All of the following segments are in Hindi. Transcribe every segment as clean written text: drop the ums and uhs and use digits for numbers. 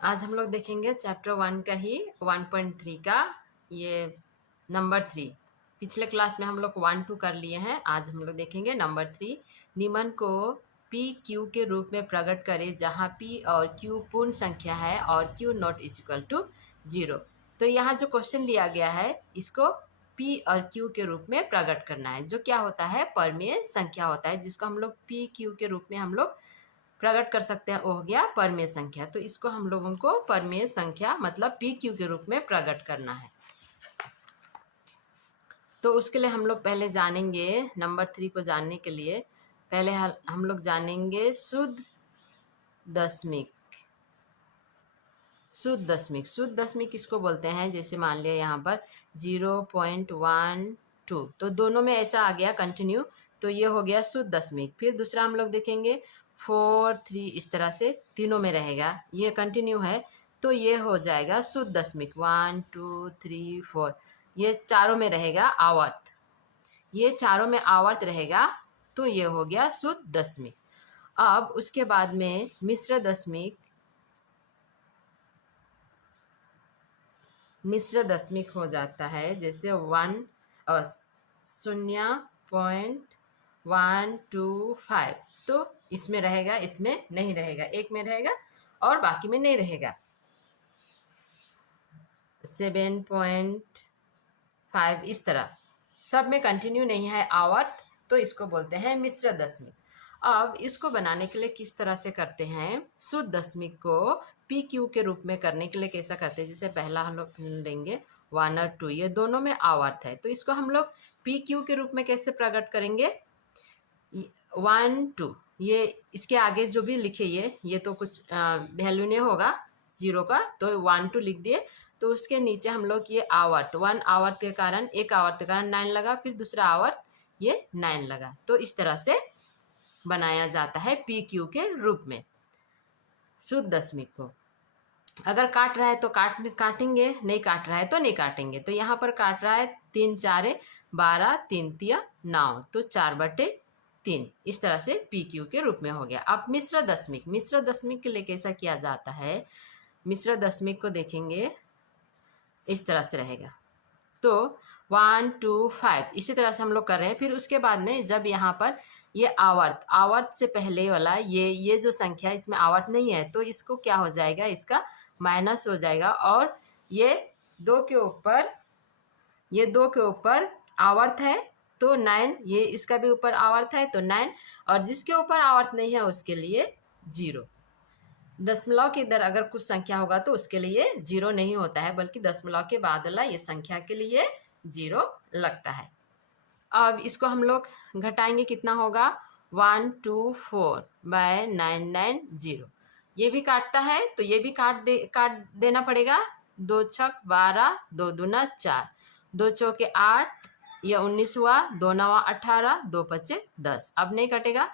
आज हम लोग देखेंगे चैप्टर 1 का ही 1.3 का ये नंबर 3। पिछले क्लास में हम लोग 1 2 कर लिए हैं। आज हम लोग देखेंगे नंबर 3। निम्न को पी क्यू के रूप में प्रकट करें जहां पी और क्यू पूर्ण संख्या है और Q not is equal to 0। तो यहाँ जो क्वेश्चन दिया गया है इसको पी और क्यू के रूप में प्रकट करना है, जो क्या होता है परमेय संख्या होता है, जिसको हम लोग पी क्यू के रूप में हम लोग प्रकट कर सकते हैं। वो हो गया परमेय संख्या। तो इसको हम लोगों को परमेय संख्या मतलब पी क्यू के रूप में प्रकट करना है। तो उसके लिए हम लोग पहले जानेंगे नंबर 3 को जानने के लिए पहले हम लोग जानेंगे शुद्ध दशमिक। शुद्ध दशमिक, शुद्ध दशमिक किसको बोलते हैं? जैसे मान लिया यहाँ पर 0.12, तो दोनों में ऐसा आ गया कंटिन्यू, तो ये हो गया शुद्ध दशमिक। फिर दूसरा हम लोग देखेंगे 4 3, इस तरह से तीनों में रहेगा, ये कंटिन्यू है, तो ये हो जाएगा शुद्ध दशमिक। 1 2 3 4, ये चारों में रहेगा आवर्त, ये चारों में आवर्त रहेगा, तो ये हो गया शुद्ध दशमिक। अब उसके बाद में मिश्र दशमिक, मिश्र दशमिक हो जाता है जैसे 0.125, तो इसमें रहेगा, इसमें नहीं रहेगा, एक में रहेगा और बाकी में नहीं रहेगा। 7.5, इस तरह सब में कंटिन्यू नहीं है आवर्त, तो इसको बोलते हैं मिश्र दशमिक। अब इसको बनाने के लिए किस तरह से करते हैं? शुद्ध दशमिक को पी क्यू के रूप में करने के लिए कैसा करते हैं? जैसे पहला हम लोग लेंगे 1 और 2, ये दोनों में आवर्त है, तो इसको हम लोग पी क्यू के रूप में कैसे प्रकट करेंगे? 1 2, ये इसके आगे जो भी लिखे ये तो कुछ वैल्यू नहीं होगा जीरो का, तो 1 2 लिख दिए, तो उसके नीचे हम लोग ये आवर्त 1 आवर्त के कारण, एक आवर्त के कारण 9 लगा, फिर दूसरा आवर्त ये 9 लगा, तो इस तरह से बनाया जाता है पी क्यू के रूप में शुद्ध दशमिक को। अगर काट रहा है तो काटेंगे, नहीं काट रहा है तो नहीं काटेंगे। तो यहाँ पर काट रहा है 3 4 12, 3 3 9, तो 4/3, इस तरह से पी क्यू के रूप में हो गया। अब मिश्र दशमिक, मिश्र दशमिक के लिए कैसा किया जाता है? मिश्र दशमिक को देखेंगे, इस तरह से रहेगा, तो 1 2 5, इसी तरह से हम लोग कर रहे हैं। फिर उसके बाद में जब यहाँ पर ये आवर्त, आवर्त से पहले वाला ये जो संख्या, इसमें आवर्त नहीं है, तो इसको क्या हो जाएगा? इसका माइनस हो जाएगा, और ये 2 के ऊपर, ये 2 के ऊपर आवर्त है तो 9, ये इसका भी ऊपर आवर्त है तो 9, और जिसके ऊपर आवर्त नहीं है उसके लिए 0। दशमलव के इधर अगर कुछ संख्या होगा तो उसके लिए 0 नहीं होता है, बल्कि दशमलव के बाद वाला ये संख्या के लिए 0 लगता है। अब इसको हम लोग घटाएंगे, कितना होगा? 124/990, ये भी काटता है तो ये भी काट देना पड़ेगा। 2 छक 12, 2 दूना 4, 2 चौके 8, ये 19 हुआ, 2 नवा 18, 2 पचे 10, अब नहीं कटेगा,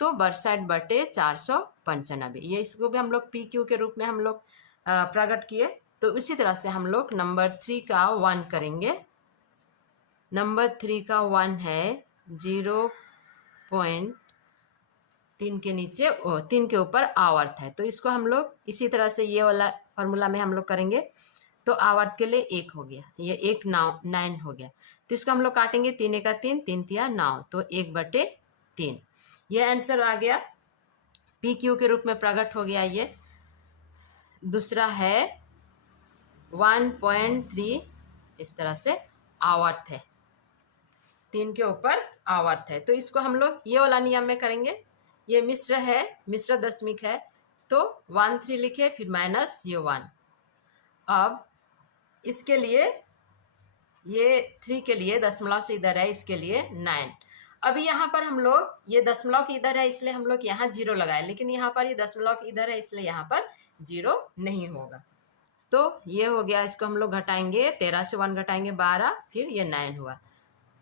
तो 62/495, ये इसको भी हम लोग पी क्यू के रूप में हम लोग प्रकट किए। तो इसी तरह से हम लोग नंबर 3 का 1 करेंगे। नंबर 3 का 1 है 0.3 के नीचे 3 के ऊपर आवर्त है, तो इसको हम लोग इसी तरह से ये वाला फॉर्मूला में हम लोग करेंगे, तो आवर्त के लिए 1 हो गया, ये 1 9 हो गया, तो इसको हम लोग काटेंगे, 3 1 3, 3 3 9, तो 1/3, ये आंसर आ गया, पी क्यू के रूप में प्रकट हो गया। ये दूसरा है 1.3, इस तरह से आवर्त है, 3 के ऊपर आवर्त है, तो इसको हम लोग ये वाला नियम में करेंगे। ये मिश्र है, मिश्र दशमिक है, तो 1 3 लिखे, फिर माइनस ये 1। अब इसके लिए ये 3 के लिए दशमलव से इधर है, इसके लिए 9। अभी यहाँ पर हम लोग, ये दशमलव की इधर है इसलिए हम लोग यहाँ 0 लगाए, लेकिन यहाँ पर ये दशमलव की इधर है इसलिए यहाँ पर 0 नहीं होगा, तो ये हो गया। इसको हम लोग घटाएंगे, 13 से 1 घटाएंगे 12, फिर ये 9 हुआ,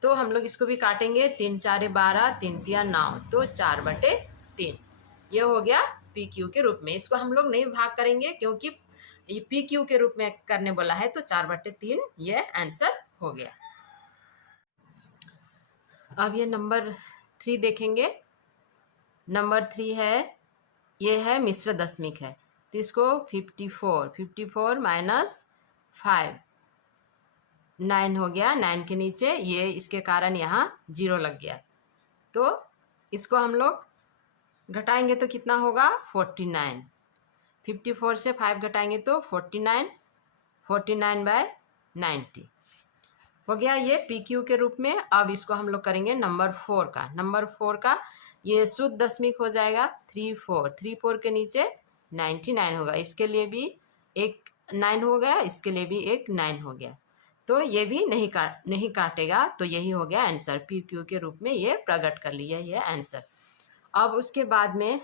तो हम लोग इसको भी काटेंगे, 3 4 12, 3 3 9, तो 4/3, ये हो गया पी क्यू के रूप में। इसको हम लोग नहीं भाग करेंगे क्योंकि ये पी क्यू के रूप में करने बोला है, तो 4/3 ये आंसर हो गया। अब ये नंबर 3 देखेंगे। नंबर 3 है, ये है मिश्र दशमिक है, तो इसको 54 माइनस 5 9 हो गया। 9 के नीचे ये इसके कारण यहाँ 0 लग गया, तो इसको हम लोग घटाएंगे तो कितना होगा 49। 54 से 5 घटाएंगे तो 49 49/90 हो गया ये पी क्यू के रूप में। अब इसको हम लोग करेंगे नंबर 4 का। नंबर 4 का ये शुद्ध दशमिक हो जाएगा 34 के नीचे 99 होगा, इसके लिए भी एक 9 हो गया, इसके लिए भी एक 9 हो गया, तो ये भी नहीं काटेगा, तो यही हो गया आंसर। पी क्यू के रूप में ये प्रकट कर लिया ये आंसर। अब उसके बाद में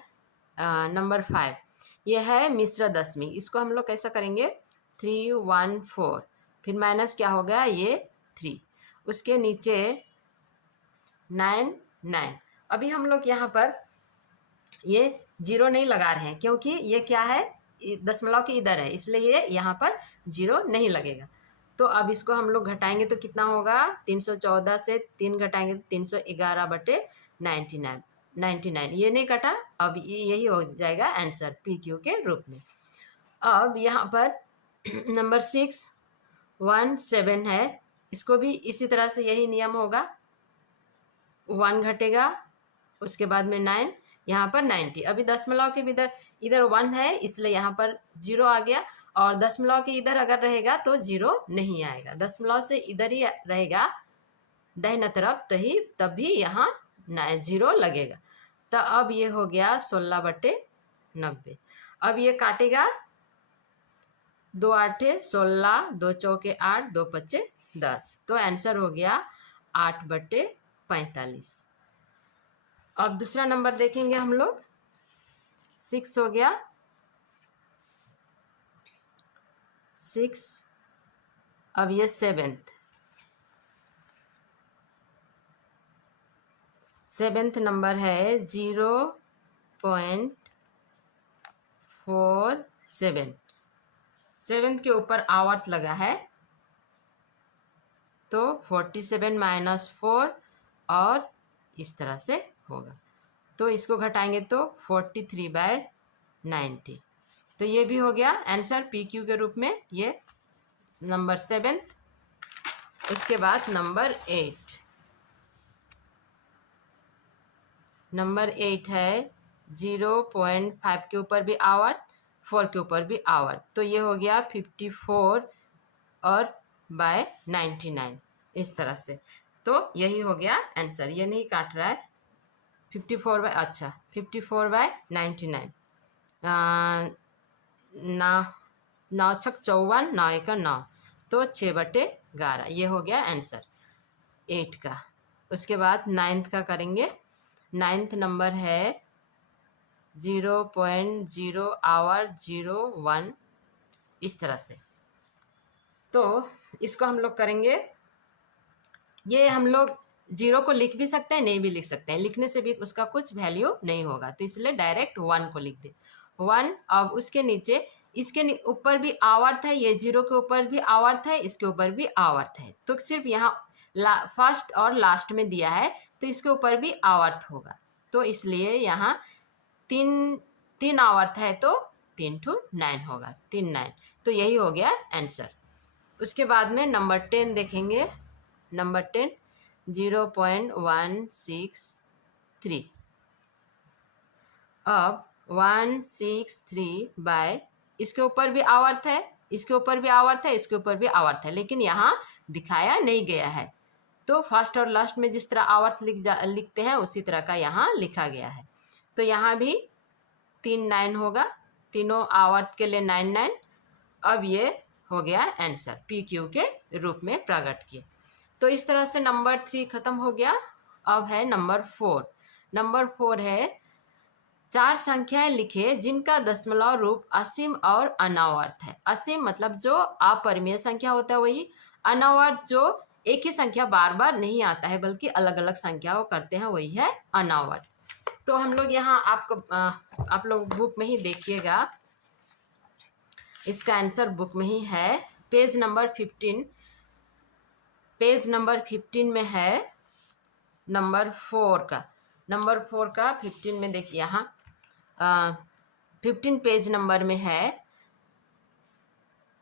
नंबर 5 ये है मिश्र दशमिक। इसको हम लोग कैसा करेंगे 314 फिर माइनस क्या हो गया ये 3, उसके नीचे 9। अभी हम लोग यहाँ पर ये 0 नहीं लगा रहे हैं क्योंकि ये क्या है दशमलव के इधर है, इसलिए ये यहाँ पर 0 नहीं लगेगा। तो अब इसको हम लोग घटाएंगे तो कितना होगा 314 से 3 घटाएंगे तो 311/99 ये नहीं कटा। अब यही हो जाएगा आंसर पी क्यू के रूप में। अब यहाँ पर नंबर 6 1 7 है, इसको भी इसी तरह से यही नियम होगा, 1 घटेगा उसके बाद में 9, यहाँ पर 90। अभी दशमलव के इधर 1 है इसलिए यहाँ पर 0 आ गया, और दशमलव के इधर अगर रहेगा तो 0 नहीं आएगा, दशमलव से इधर ही रहेगा दाहिना तरफ तब भी यहाँ 0 लगेगा। तो अब ये हो गया 16/90। अब ये काटेगा 2 8 16, 2 चौके 8, 2 पच्चे 10, तो आंसर हो गया 8/45। अब दूसरा नंबर देखेंगे हम लोग 6 हो गया 6। अब ये 7th नंबर है 0.47। 7th के ऊपर आवर्त लगा है तो 47 माइनस 4 और इस तरह से होगा, तो इसको घटाएंगे तो 43/90, तो ये भी हो गया आंसर पी क्यू के रूप में ये नंबर 7। उसके बाद नंबर 8 है 0.5 के ऊपर भी आवर्त 4 के ऊपर भी आवर्त, तो ये हो गया 54 और बाय 99 इस तरह से, तो यही हो गया आंसर। ये नहीं काट रहा है 54/99 9 छक 54 9 1 9, तो 6/11 ये हो गया आंसर 8 का। उसके बाद 9th का करेंगे। 9th नंबर है 0.0 आवर 01 इस तरह से, तो इसको हम लोग करेंगे। ये हम लोग 0 को लिख भी सकते हैं नहीं भी लिख सकते हैं, लिखने से भी उसका कुछ वैल्यू नहीं होगा, तो इसलिए डायरेक्ट 1 को लिख दे 1। अब उसके नीचे इसके ऊपर भी आवर्त है, ये 0 के ऊपर भी आवर्त है, इसके ऊपर भी आवर्त है, तो सिर्फ यहाँ फर्स्ट और लास्ट में दिया है तो इसके ऊपर भी आवर्त होगा, तो इसलिए यहाँ 3 आवर्त है तो 3 to 9 होगा, 3 9, तो यही हो गया आंसर। उसके बाद में नंबर 10 देखेंगे। नंबर 10 0.163। अब 163 इसके ऊपर भी आवर्त है, इसके ऊपर भी आवर्त है, इसके ऊपर भी आवर्त है, लेकिन यहाँ दिखाया नहीं गया है, तो फर्स्ट और लास्ट में जिस तरह आवर्त लिखते हैं उसी तरह का यहाँ लिखा गया है, तो यहाँ भी 3 9 होगा, तीनों आवर्त के लिए 9 9। अब ये हो गया आंसर पी क्यू के रूप में प्रकट किए, तो इस तरह से नंबर 3 खत्म हो गया। अब है नंबर 4। नंबर 4 है 4 संख्याएं लिखे जिनका दशमलव रूप असीम और अनावर्त है। असीम मतलब जो अपरिमेय संख्या होता है वही, अनावर्त जो एक ही संख्या बार बार नहीं आता है बल्कि अलग अलग संख्याओं करते हैं वही है अनावर्त। तो हम लोग यहाँ आप लोग बुक में ही देखिएगा, इसका आंसर बुक में ही है, पेज नंबर 15। पेज नंबर 15 में है नंबर 4 का। नंबर 4 का 15 में देखिए यहाँ 15 पेज नंबर में है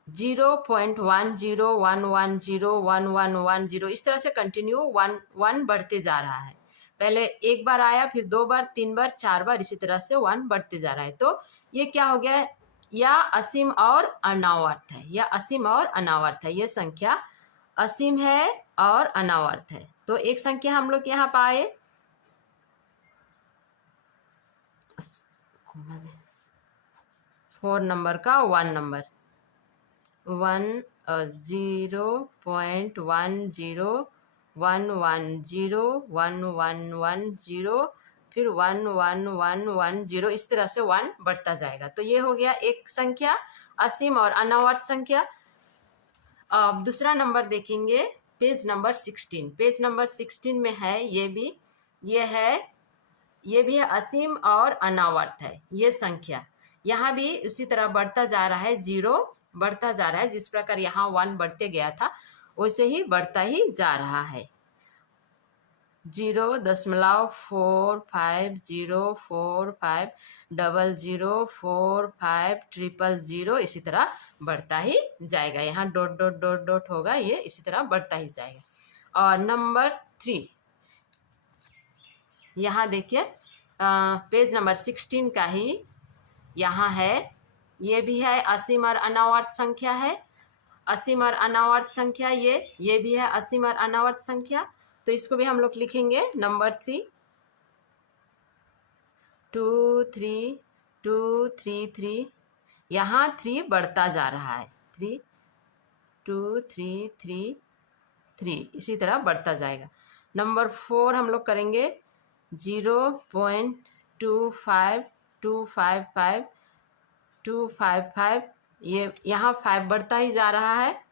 0.1011011110, इस तरह से कंटिन्यू 1 बढ़ते जा रहा है। पहले एक बार आया, फिर 2 बार, 3 बार, 4 बार, इसी तरह से 1 बढ़ते जा रहा है। तो ये क्या हो गया, या असीम और अनावर्त है, या असीम और अनावर्त है। ये संख्या असीम है और अनावर्त है। तो एक संख्या हम लोग यहाँ पाए 4 नंबर का 1 नंबर 0.1011011110 फिर 111110, इस तरह से 1 बढ़ता जाएगा। तो ये हो गया एक संख्या असीम और अनावर्त संख्या। अब दूसरा नंबर देखेंगे, पेज नंबर 16। पेज नंबर 16 में है ये भी है असीम और अनावर्त है ये संख्या। यहाँ भी उसी तरह बढ़ता जा रहा है, 0 बढ़ता जा रहा है। जिस प्रकार यहाँ 1 बढ़ते गया था वैसे ही बढ़ता ही जा रहा है। 0.450450004500, इसी तरह बढ़ता ही जाएगा। यहाँ डॉट डॉट डॉट डॉट होगा, ये इसी तरह बढ़ता ही जाएगा। और नंबर 3 यहाँ देखिए, पेज नंबर 16 का ही यहाँ है, ये भी है असीम और अनावर्त संख्या है। असीम और अनावर्त संख्या ये भी है असीम और अनावर्त संख्या। तो इसको भी हम लोग लिखेंगे नंबर 3 23233। यहाँ 3 बढ़ता जा रहा है, 32333, इसी तरह बढ़ता जाएगा। नंबर 4 हम लोग करेंगे 0.255255, ये यहाँ 5 बढ़ता ही जा रहा है।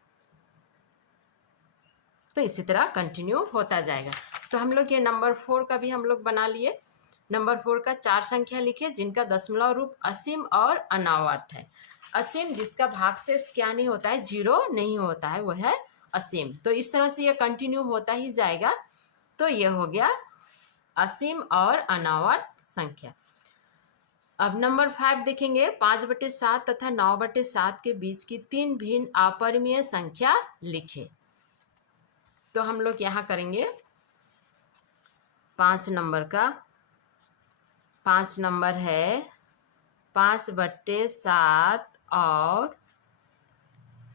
तो इसी तरह कंटिन्यू होता जाएगा। तो हम लोग ये नंबर 4 का भी हम लोग बना लिए। नंबर 4 का 4 संख्या लिखे जिनका दशमलव रूप असीम और अनावर्त है। असीम जिसका भागशेष क्या नहीं होता है, 0 नहीं होता है, वो है असीम। तो इस तरह से ये कंटिन्यू होता ही जाएगा। तो ये हो गया असीम और अनावर्त संख्या। अब नंबर 5 देखेंगे, 5/7 तथा 9/7 के बीच की 3 भिन्न अपरिमेय संख्या लिखे। तो हम लोग यहाँ करेंगे 5 नंबर का। 5 नंबर है 5/7 और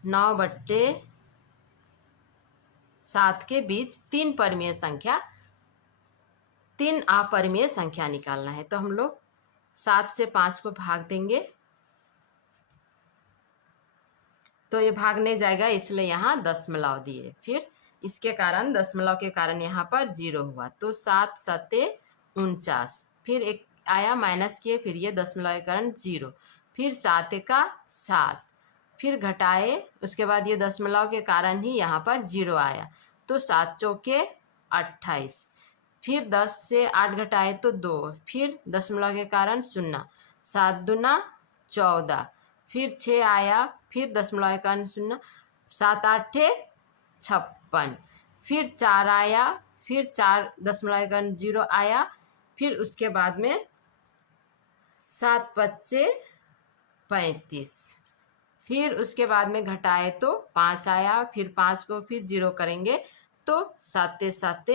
9/7 के बीच 3 परिमेय संख्या, 3 अपरिमेय संख्या निकालना है। तो हम लोग 7 से 5 को भाग देंगे, तो ये भाग नहीं जाएगा, इसलिए यहाँ दशमलव दिए। फिर इसके कारण दशमलव के कारण यहाँ पर 0 हुआ। तो 7 7 49, फिर एक आया माइनस किए, फिर ये दशमलव के कारण 0, फिर 7 का 7, फिर घटाए, उसके बाद ये दशमलव के कारण ही यहाँ पर 0 आया। तो 7 चौके 28, फिर 10 से 8 घटाए तो 2, फिर दशमलव के कारण 0, 7 दूना 14, फिर 6 आया, फिर दशमलव के कारण 0, 7 8 56, फिर 4 आया, फिर 4 दशमलव के कारण 0 आया, फिर उसके बाद में 7 5 35, फिर उसके बाद में घटाए तो 5 आया, फिर 5 को फिर 0 करेंगे तो 7 7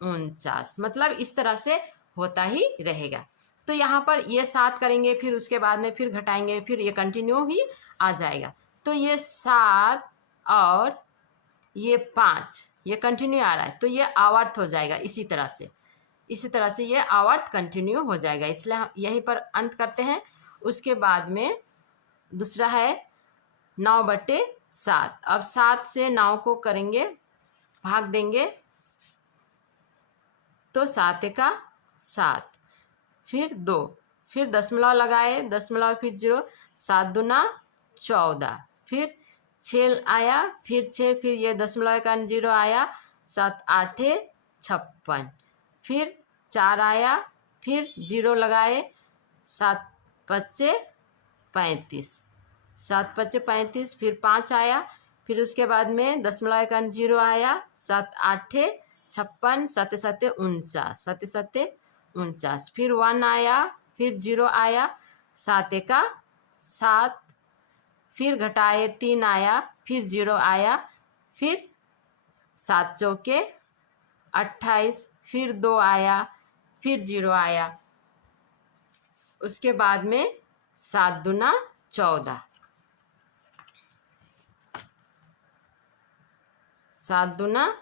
49, मतलब इस तरह से होता ही रहेगा। तो यहाँ पर ये 7 करेंगे, फिर उसके बाद में फिर घटाएंगे, फिर ये कंटिन्यू ही आ जाएगा। तो ये 7 और ये 5 ये कंटिन्यू आ रहा है, तो ये आवर्त हो जाएगा। इसी तरह से ये आवर्त कंटिन्यू हो जाएगा, इसलिए हम यहीं पर अंत करते हैं। उसके बाद में दूसरा है 9/7। अब 7 से 9 को करेंगे, भाग देंगे, तो 7 का 7, फिर 2, फिर दशमलव लगाए, दशमलव फिर 0, 7 दूना 14, फिर 6 आया, फिर 6, फिर ये दशमलव का 0 आया, 7 8 56, फिर 4 आया, फिर 0 लगाए, 7 5 35, 7 5 35, फिर 5 आया, फिर उसके बाद में दशमलव का 0 आया, 7 8 56, 7 7 49, 7 7 49, फिर 1 आया, फिर 0 आया, 7 एका 7, फिर घटाए 3 आया, फिर 0 आया, फिर 7 चौके 28, फिर 2 आया, फिर 0 आया, उसके बाद में 7 दूना 14, 7 दूना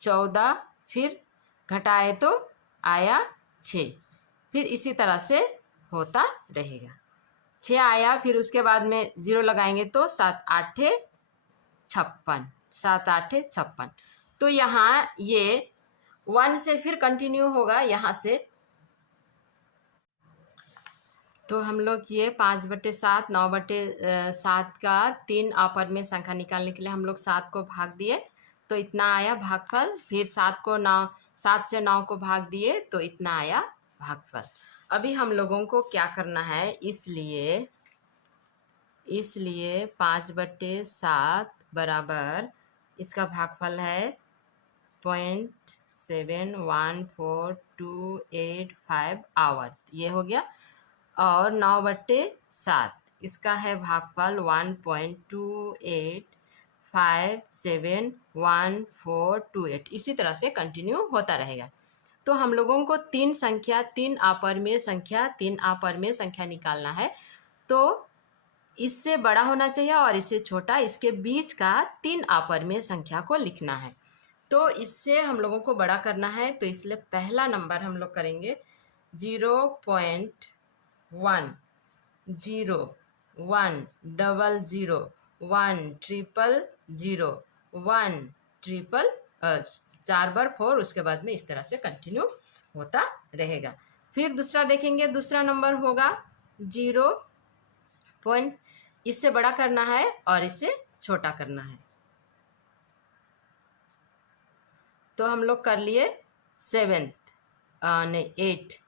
14, फिर घटाए तो आया 6, फिर इसी तरह से होता रहेगा। 6 आया, फिर उसके बाद में 0 लगाएंगे तो 7 8 56, 7 8 56। तो यहाँ ये 1 से फिर कंटिन्यू होगा यहाँ से। तो हम लोग ये 5/7 9/7 का 3 अपर में संख्या निकालने के लिए हम लोग 7 को भाग दिए तो इतना आया भागफल, फिर 7 से 9 को भाग दिए तो इतना आया भागफल। अभी हम लोगों को क्या करना है, इसलिए 5/7 बराबर इसका भागफल है 0.71428 आवर, ये हो गया। और 9/7 इसका है भागफल 1.28571428, इसी तरह से कंटिन्यू होता रहेगा। तो हम लोगों को 3 आपर में संख्या निकालना है। तो इससे बड़ा होना चाहिए और इससे छोटा, इसके बीच का 3 आपर में संख्या को लिखना है। तो इससे हम लोगों को बड़ा करना है, तो इसलिए पहला नंबर हम लोग करेंगे 0.1 0 1 0 0 1 0 1 4 बार 4, उसके बाद में इस तरह से कंटिन्यू होता रहेगा। फिर दूसरा देखेंगे, दूसरा नंबर होगा 0 पॉइंट, इससे बड़ा करना है और इससे छोटा करना है। तो हम लोग कर लिए 8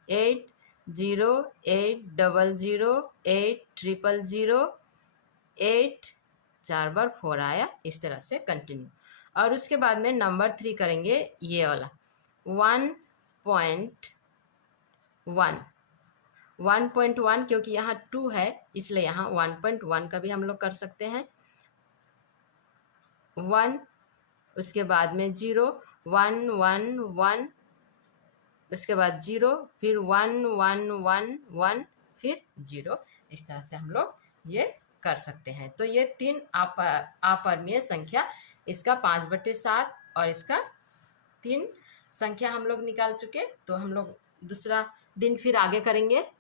0 8 0 8 0 8 4 बार 4 आया, इस तरह से कंटिन्यू। और उसके बाद में नंबर 3 करेंगे, ये वाला 1.1 क्योंकि यहाँ 2 है इसलिए यहाँ 1.1 का भी हम लोग कर सकते हैं। 1, उसके बाद में 0 1 1 1, उसके बाद 0, फिर 1 1 1 1, फिर 0, इस तरह से हम लोग ये कर सकते हैं। तो ये 3 अपरिमेय संख्या, इसका 5/7 और इसका 3 संख्या हम लोग निकाल चुके। तो हम लोग दूसरा दिन फिर आगे करेंगे।